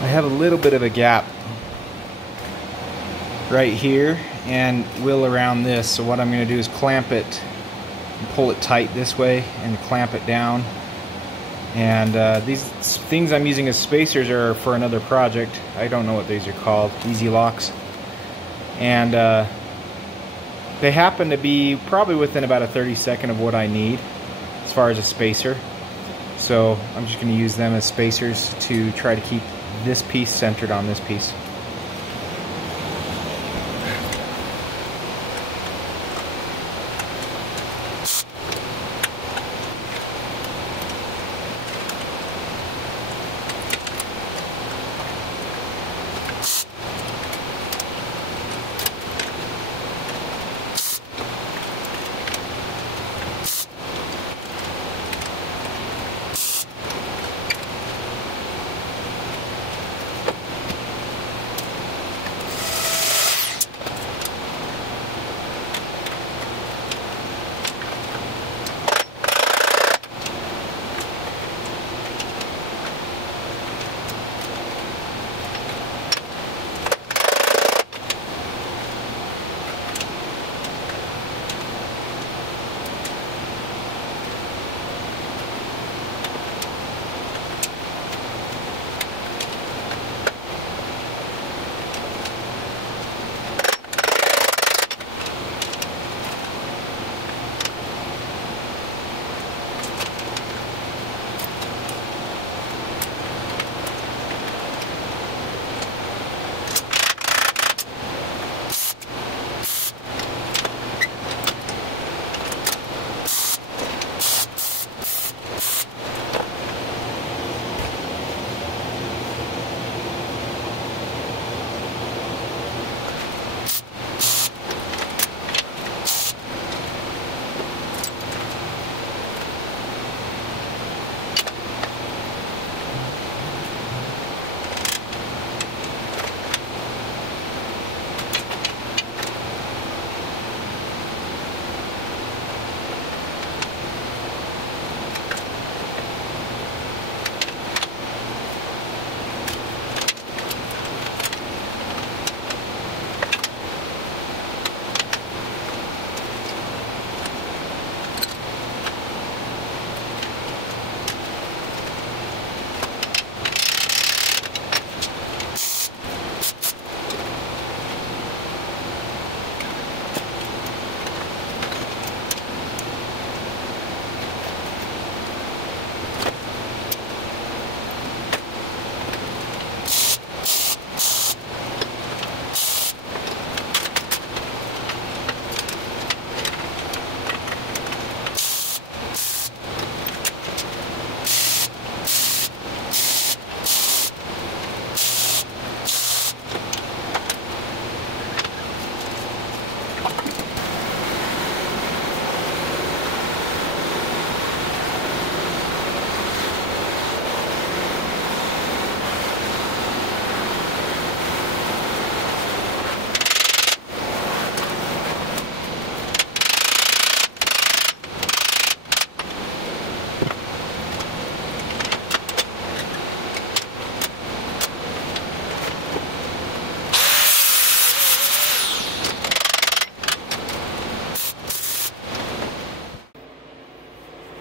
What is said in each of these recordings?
I have a little bit of a gap right here and wheel around this. So what I'm going to do is clamp it, pull it tight this way, and clamp it down. And these things I'm using as spacers are for another project. I don't know what these are called, easy locks. And they happen to be probably within about a 32nd of what I need as far as a spacer. So I'm just going to use them as spacers to try to keep this piece centered on this piece.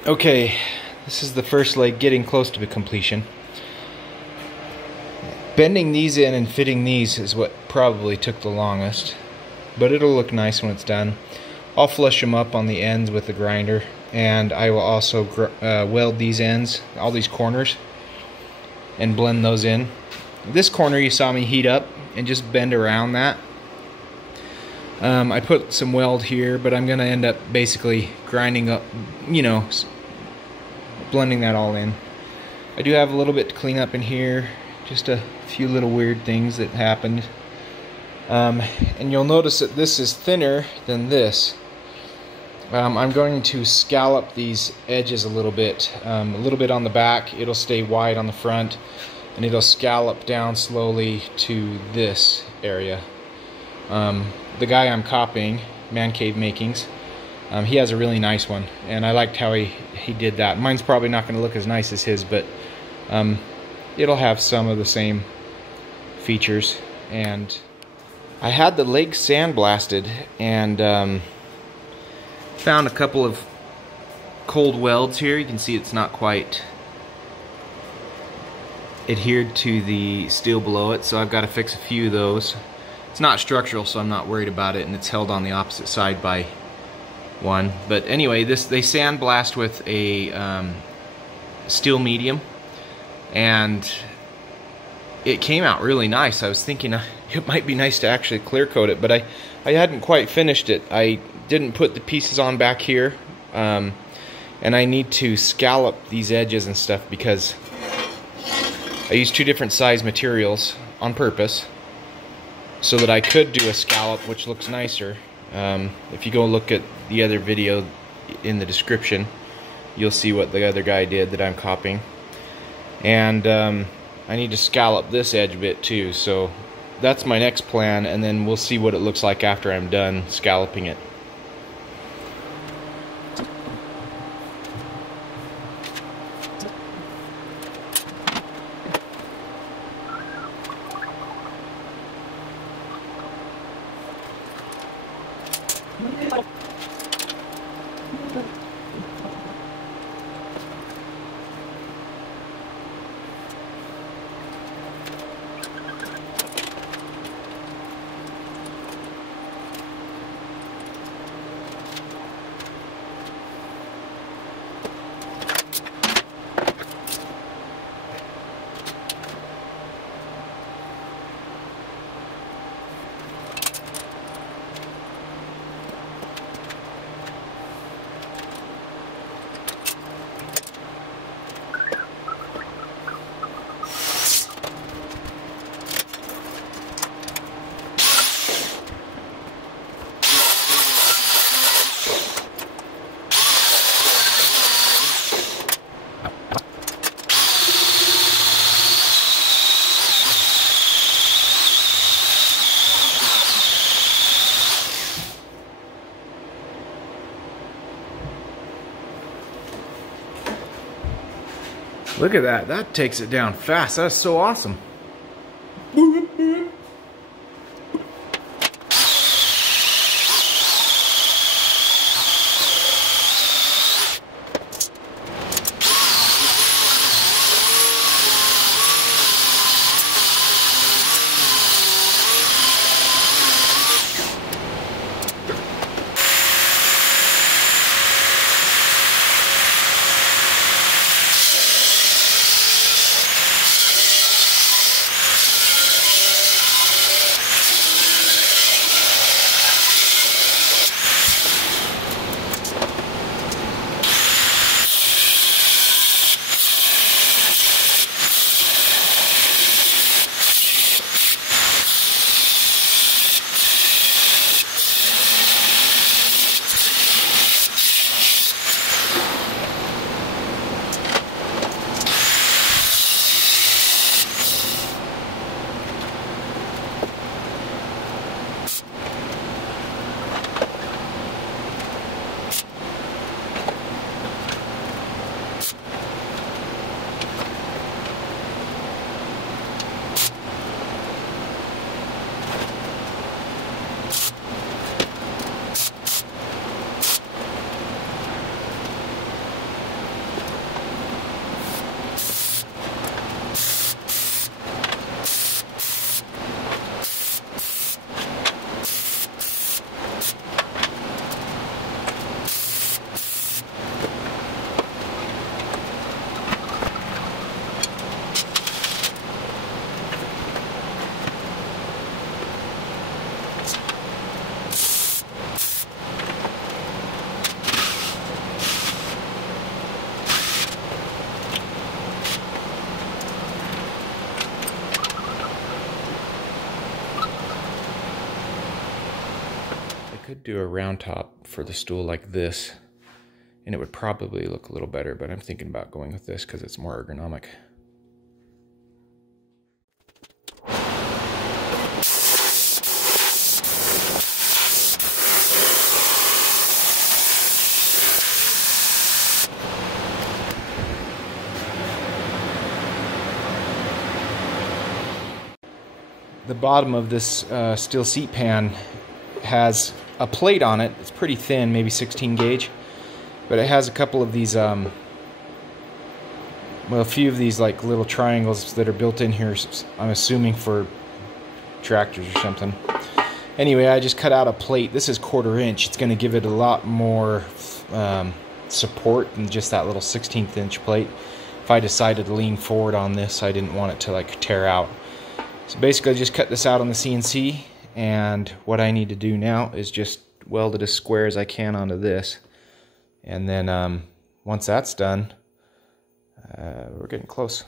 Okay, this is the first leg getting close to the completion. Bending these in and fitting these is what probably took the longest, but it'll look nice when it's done. I'll flush them up on the ends with the grinder, and I will also weld these ends, all these corners, and blend those in. This corner you saw me heat up and just bend around that. I put some weld here, but I'm going to end up basically grinding up, you know, blending that all in. I do have a little bit to clean up in here, just a few little weird things that happened. And you'll notice that this is thinner than this. I'm going to scallop these edges a little bit on the back. It'll stay wide on the front, and it'll scallop down slowly to this area. The guy I'm copying, Man Cave Makings, he has a really nice one, and I liked how he did that. Mine's probably not going to look as nice as his, but it'll have some of the same features. And I had the legs sandblasted and found a couple of cold welds here. You can see it's not quite adhered to the steel below it, so I've got to fix a few of those. It's not structural, so I'm not worried about it, and it's held on the opposite side by one. But anyway, they sandblast with a steel medium, and it came out really nice. I was thinking it might be nice to actually clear coat it, but I hadn't quite finished it. I didn't put the pieces on back here, and I need to scallop these edges and stuff because I used 2 different size materials on purpose so that I could do a scallop, which looks nicer. If you go look at the other video in the description, you'll see what the other guy did that I'm copying. And I need to scallop this edge a bit too, so that's my next plan, and then we'll see what it looks like after I'm done scalloping it. Look at that. That takes it down fast. That's so awesome. Could do a round top for the stool like this, and it would probably look a little better, but I'm thinking about going with this because it's more ergonomic. the bottom of this steel seat pan has a plate on it. It's pretty thin, maybe 16 gauge, but it has a couple of these, well, a few of these like little triangles that are built in here, I'm assuming for tractors or something. Anyway, I just cut out a plate. This is 1/4 inch. It's going to give it a lot more support than just that little 1/16 inch plate. If I decided to lean forward on this, I didn't want it to like tear out. So basically, I just cut this out on the CNC, and what I need to do now is just weld it as square as I can onto this. And then once that's done, we're getting close.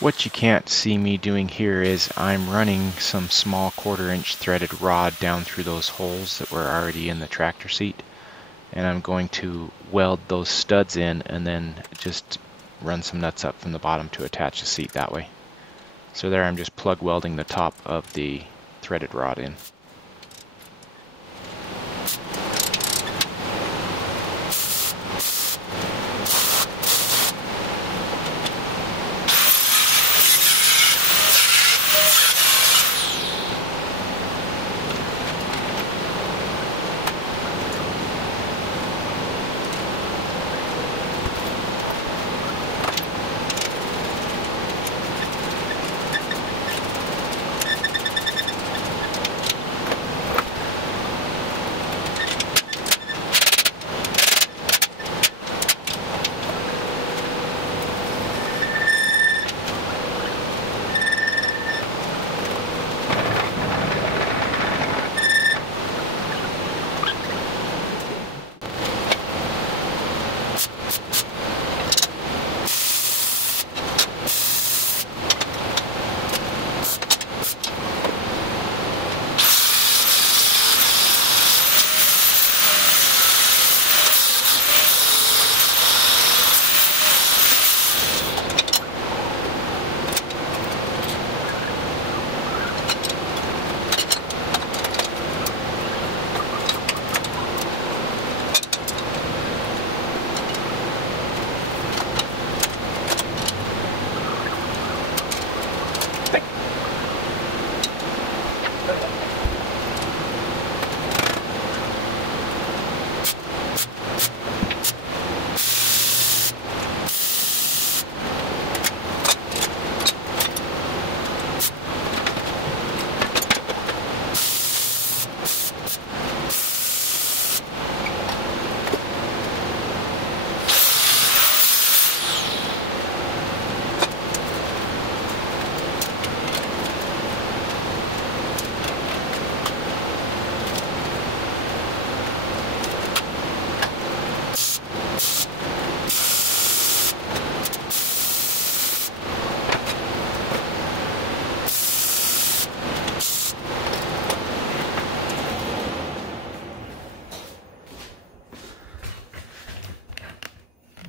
What you can't see me doing here is I'm running some small 1/4 inch threaded rod down through those holes that were already in the tractor seat, and I'm going to weld those studs in and then just run some nuts up from the bottom to attach the seat that way. So there I'm just plug welding the top of the threaded rod in.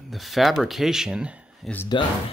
The fabrication is done.